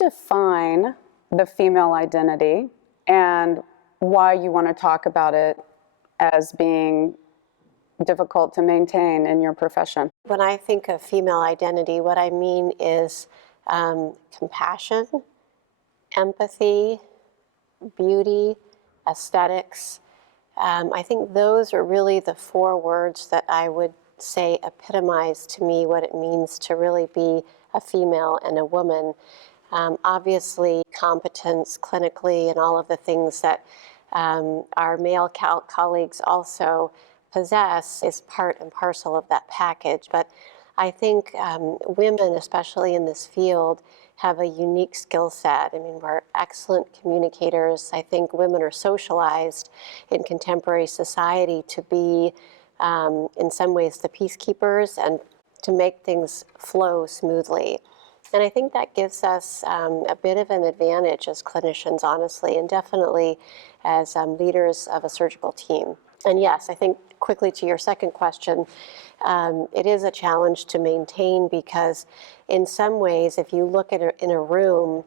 define the female identity and why you want to talk about it as being difficult to maintain in your profession? When I think of female identity, what I mean is compassion, empathy, beauty, aesthetics. I think those are really the four words that I would say epitomize to me what it means to really be a female and a woman. Obviously, competence clinically and all of the things that our male colleagues also possess is part and parcel of that package. But I think women, especially in this field, have a unique skill set. I mean, we're excellent communicators. I think women are socialized in contemporary society to be, in some ways, the peacekeepers and to make things flow smoothly. And I think that gives us a bit of an advantage as clinicians, honestly, and definitely as leaders of a surgical team. And yes, I think quickly to your second question, it is a challenge to maintain because in some ways, if you look at it in a room,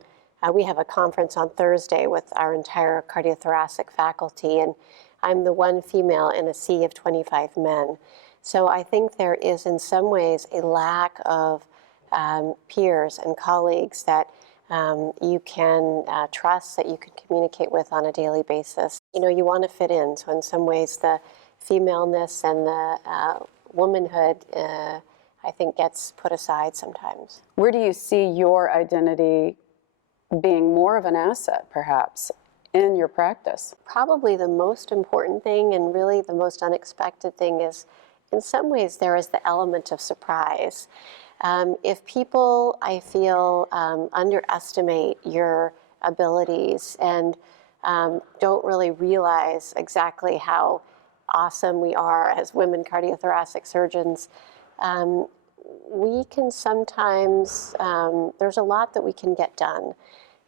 we have a conference on Thursday with our entire cardiothoracic faculty, and I'm the one female in a sea of 25 men. So I think there is in some ways a lack of peers and colleagues that you can trust, that you can communicate with on a daily basis. You know, you want to fit in. So in some ways, the femaleness and the womanhood, I think, gets put aside sometimes. Where do you see your identity being more of an asset, perhaps, in your practice? Probably the most important thing and really the most unexpected thing is, in some ways, there is the element of surprise. If people, I feel, underestimate your abilities and don't really realize exactly how awesome we are as women cardiothoracic surgeons, we can sometimes, there's a lot that we can get done.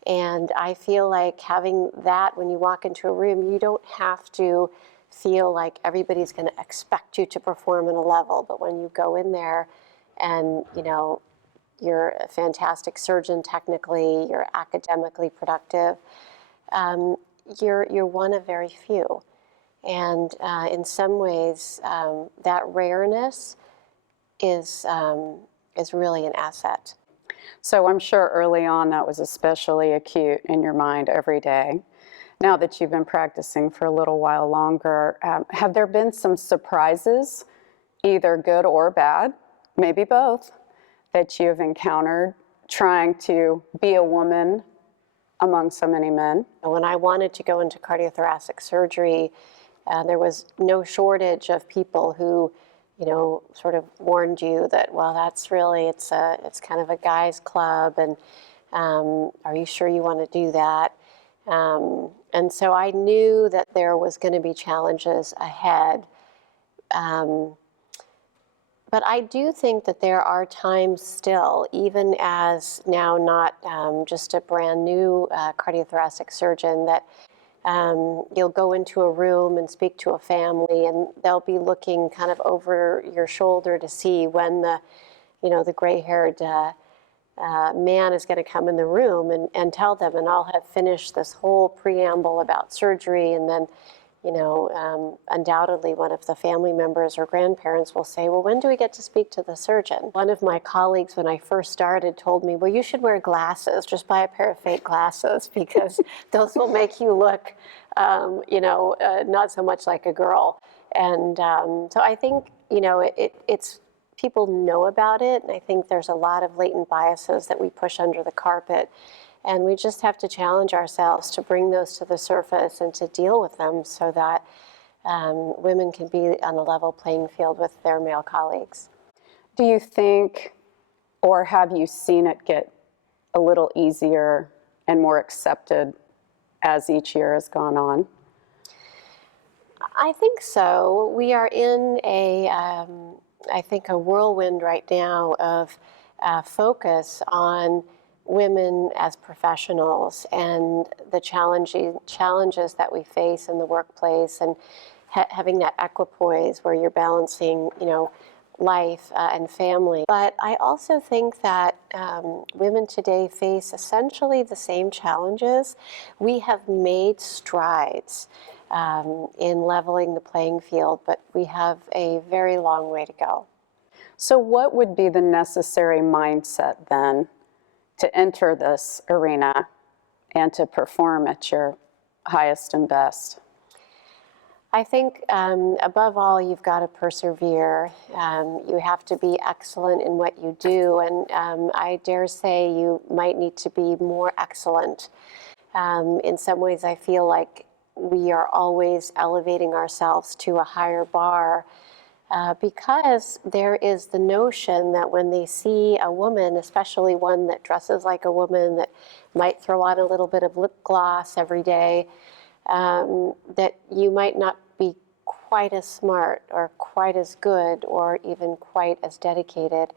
And I feel like having that when you walk into a room, you don't have to feel like everybody's going to expect you to perform in a level. But when you go in there and, you know, you're a fantastic surgeon technically, you're academically productive, you're one of very few. And in some ways, that rareness is really an asset. So I'm sure early on that was especially acute in your mind every day. Now that you've been practicing for a little while longer, have there been some surprises, either good or bad, maybe both, that you've encountered trying to be a woman among so many men? When I wanted to go into cardiothoracic surgery, there was no shortage of people who, you know, sort of warned you that, well, that's really, it's kind of a guy's club, and are you sure you want to do that? And so I knew that there was going to be challenges ahead. But I do think that there are times still, even as now not just a brand new cardiothoracic surgeon, that you'll go into a room and speak to a family, and they'll be looking kind of over your shoulder to see when the, you know, the gray-haired man is going to come in the room and tell them, and I'll have finished this whole preamble about surgery, and then, you know, undoubtedly one of the family members or grandparents will say, well, when do we get to speak to the surgeon? One of my colleagues, when I first started, told me, well, you should wear glasses, just buy a pair of fake glasses, because those will make you look, you know, not so much like a girl. And so I think, you know, it's people know about it, and I think there's a lot of latent biases that we push under the carpet. And we just have to challenge ourselves to bring those to the surface and to deal with them so that women can be on a level playing field with their male colleagues. Do you think, or have you seen it get a little easier and more accepted as each year has gone on? I think so. We are in I think, a whirlwind right now of focus on women as professionals and the challenges that we face in the workplace, and having that equipoise where you're balancing, you know, life and family. But I also think that women today face essentially the same challenges. We have made strides in leveling the playing field, but we have a very long way to go. So what would be the necessary mindset then to enter this arena and to perform at your highest and best? I think above all, you've got to persevere. You have to be excellent in what you do, and I dare say you might need to be more excellent. In some ways, I feel like we are always elevating ourselves to a higher bar because there is the notion that when they see a woman, especially one that dresses like a woman, that might throw on a little bit of lip gloss every day, that you might not be quite as smart or quite as good or even quite as dedicated.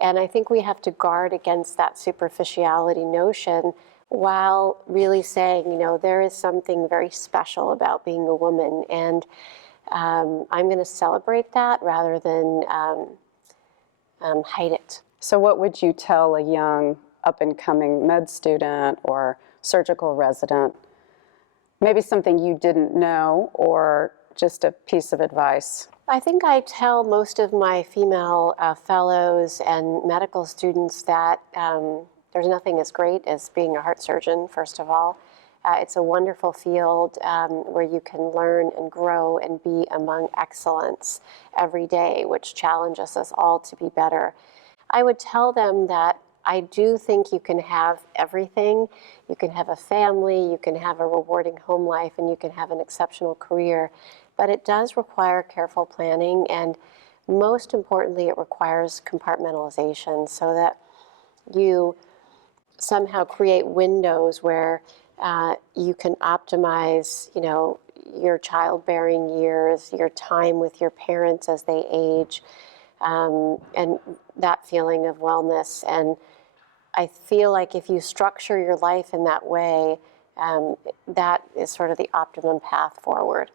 And I think we have to guard against that superficiality notion while really saying, you know, there is something very special about being a woman. And I'm going to celebrate that rather than hide it. So what would you tell a young up-and-coming med student or surgical resident? Maybe something you didn't know or just a piece of advice. I think I tell most of my female fellows and medical students that there's nothing as great as being a heart surgeon, first of all. It's a wonderful field where you can learn and grow and be among excellence every day, which challenges us all to be better. I would tell them that I do think you can have everything. You can have a family, you can have a rewarding home life, and you can have an exceptional career. But it does require careful planning, and most importantly, it requires compartmentalization so that you somehow create windows where you can optimize, you know, your childbearing years, your time with your parents as they age, and that feeling of wellness. And I feel like if you structure your life in that way, that is sort of the optimum path forward.